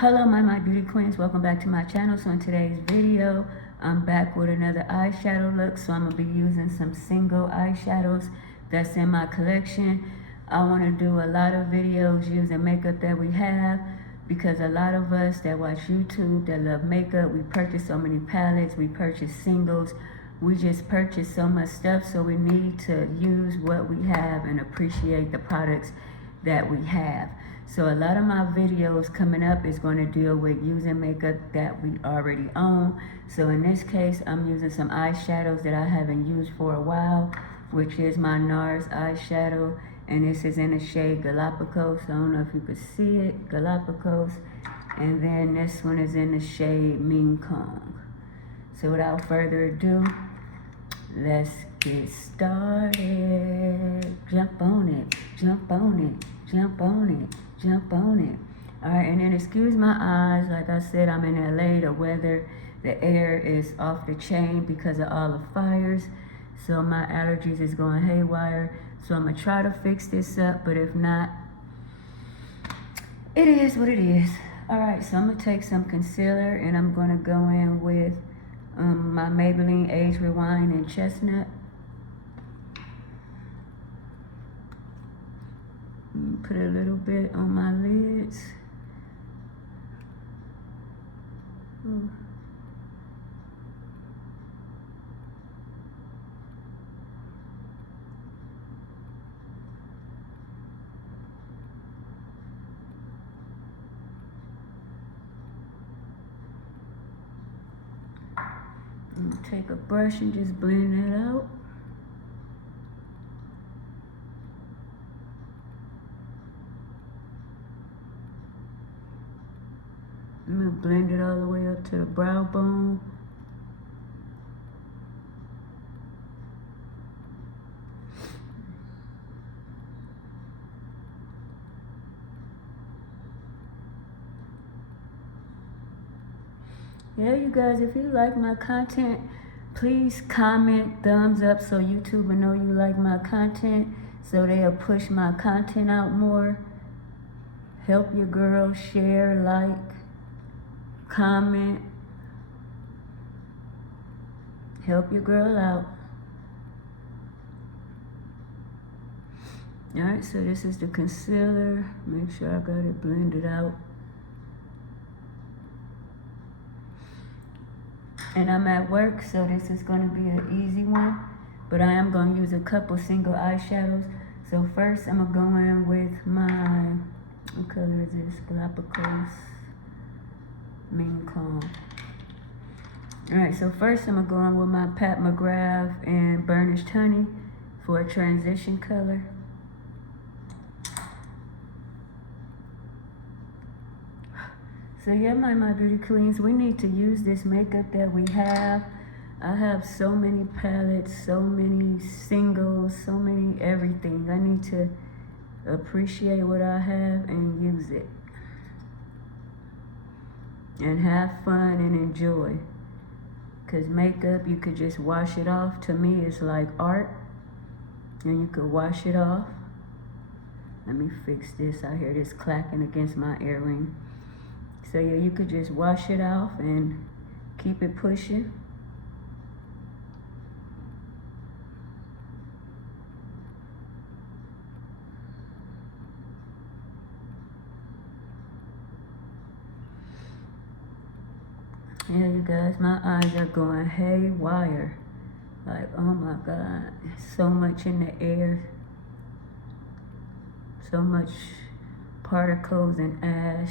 Hello my beauty queens, welcome back to my channel. So in today's video I'm back with another eyeshadow look. So I'm going to be using some single eyeshadows that's in my collection. I want to do a lot of videos using makeup that we have, because a lot of us that watch YouTube that love makeup, we purchase so many palettes, we purchase singles, we just purchase so much stuff. So we need to use what we have and appreciate the products that we have. So a lot of my videos coming up is going to deal with using makeup that we already own. So in this case, I'm using some eyeshadows that I haven't used for a while, which is my NARS eyeshadow. And this is in the shade Galapagos. I don't know if you can see it, Galapagos. And then this one is in the shade Mean Kong. So without further ado, let's get started. Jump on it, jump on it, jump on it, jump on it. All right, and then excuse my eyes. Like I said, I'm in LA. The weather, the air is off the chain because of all the fires. So my allergies is going haywire. So I'm gonna try to fix this up, but if not, it is what it is. All right, so I'm gonna take some concealer and I'm gonna go in with my Maybelline Age Rewind in Chestnut. Put a little bit on my lids. Take a brush and just blend that out. I'm gonna blend it all the way up to the brow bone. Yeah, you guys, if you like my content, please comment, thumbs up, so YouTube will know you like my content, so they'll push my content out more. Help your girl, share, like, comment. Help your girl out. All right, so this is the concealer. Make sure I got it blended out. And I'm at work, so this is going to be an easy one. But I am going to use a couple single eyeshadows. So first, I'm going to go in with my, what color is this? Galapagos Mean Kong. Alright, so first I'm going to go in with my Pat McGrath and Burnished Honey for a transition color. So yeah, my beauty queens, we need to use this makeup that we have. I have so many palettes, so many singles, so many everything. I need to appreciate what I have and use it. And have fun and enjoy. Because makeup, you could just wash it off. To me, it's like art. And you could wash it off. Let me fix this. I hear this clacking against my earring. So yeah, you could just wash it off and keep it pushing. Yeah, you guys, my eyes are going haywire. Like, oh my God, so much in the air. So much particles and ash.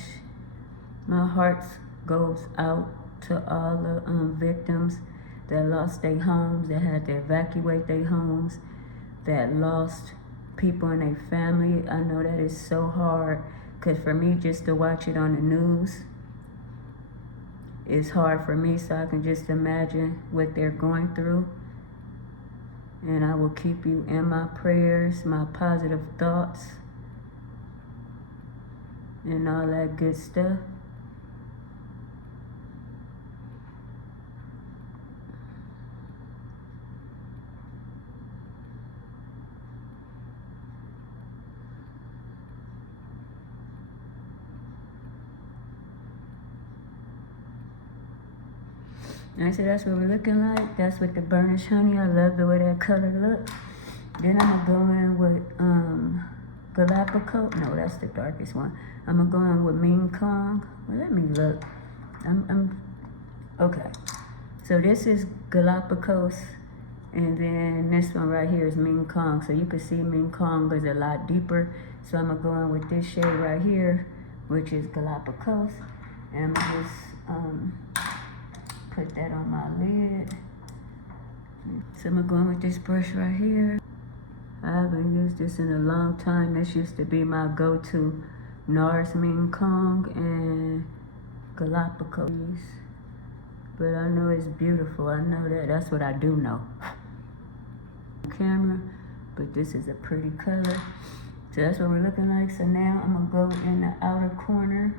My heart goes out to all the victims that lost their homes, that had to evacuate their homes, that lost people in their family. I know that is so hard, because for me just to watch it on the news, it's hard for me, so I can just imagine what they're going through. And I will keep you in my prayers, my positive thoughts, and all that good stuff. Alright, so that's what we're looking like. That's with the burnished honey. I love the way that color looks. Then I'm gonna go in with Galapagos. No, that's the darkest one. I'm gonna go in with Ming Kong. Well, let me look. I'm okay. So this is Galapagos, and then this one right here is Ming Kong. So you can see Ming Kong is a lot deeper. So I'm gonna go in with this shade right here, which is Galapagos, and I'm gonna just put that on my lid. So I'm gonna go in with this brush right here. I haven't used this in a long time. This used to be my go-to NARS Ming Kong and Galapagos. But I know it's beautiful. I know that. That's what I do know. Camera, but this is a pretty color. So that's what we're looking like. So now I'm gonna go in the outer corner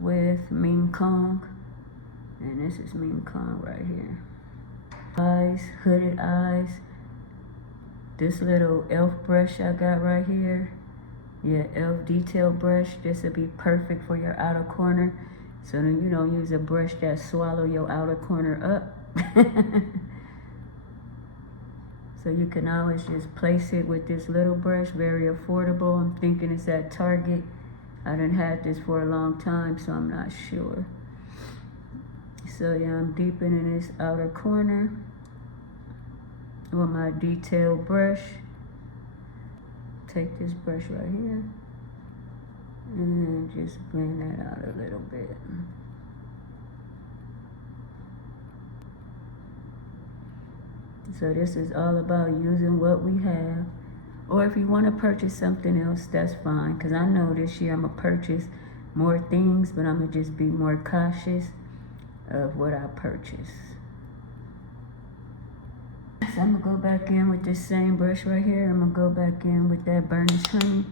with Ming Kong. And this is Ming Kong right here. Eyes, hooded eyes. This little e.l.f. brush I got right here. Yeah, e.l.f. detail brush. This would be perfect for your outer corner. So then you don't use a brush that swallow your outer corner up. So you can always just place it with this little brush, very affordable. I'm thinking it's at Target. I done had this for a long time, so I'm not sure. So yeah, I'm deepening this outer corner with my detail brush. Take this brush right here and just blend that out a little bit. So this is all about using what we have. Or if you want to purchase something else, that's fine. Because I know this year I'm going to purchase more things, but I'm going to just be more cautious of what I purchase. So I'm going to go back in with this same brush right here. I'm going to go back in with that burnished honey,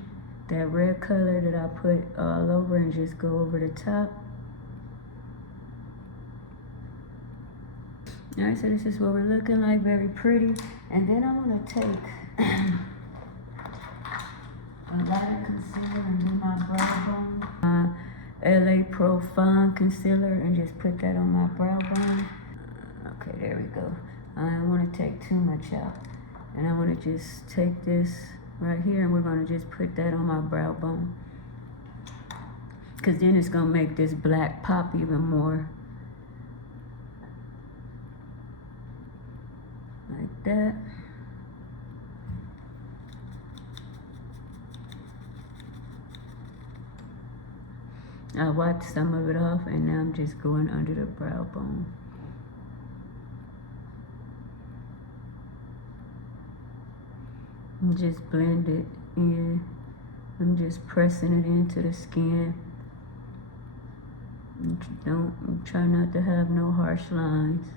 that red color that I put all over, and just go over the top. All right, so this is what we're looking like, very pretty. And then I want to take a lighter concealer and do my brow bone. My LA Pro Fine concealer, and just put that on my brow bone. Okay, there we go. I don't want to take too much out. And I want to just take this right here, and we're going to just put that on my brow bone. Because then it's going to make this black pop even more. Like that. I wiped some of it off, and now I'm just going under the brow bone. And just blend it in. I'm just pressing it into the skin. Don't try not to have no harsh lines.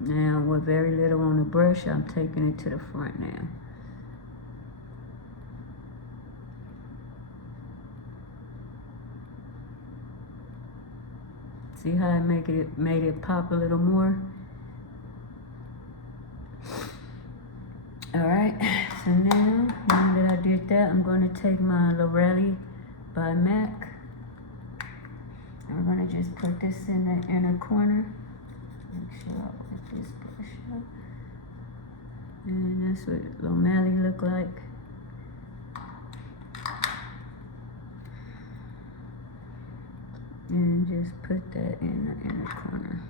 Now, with very little on the brush, I'm taking it to the front now. See how I made it pop a little more? All right, so now that I did that, I'm going to take my L'Oreal by MAC. I'm going to just put this in the inner corner. Make sure I put this brush up. And that's what L'Oreal look like. And just put that in the inner corner.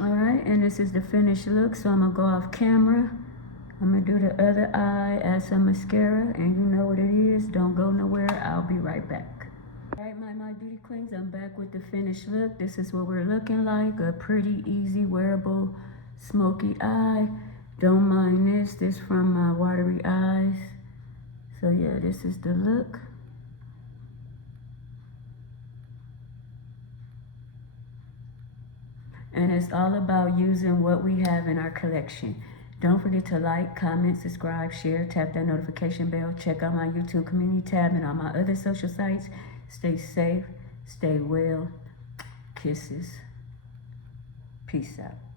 All right, and this is the finished look, so I'm gonna go off camera. I'm gonna do the other eye, add some mascara, and you know what it is. Don't go nowhere, I'll be right back. All right, my beauty queens, I'm back with the finished look. This is what we're looking like, a pretty easy, wearable, smoky eye. Don't mind this from my watery eyes. So yeah, this is the look. And it's all about using what we have in our collection. Don't forget to like, comment, subscribe, share, tap that notification bell, check out my YouTube community tab and all my other social sites. Stay safe, Stay well. Kisses. Peace out.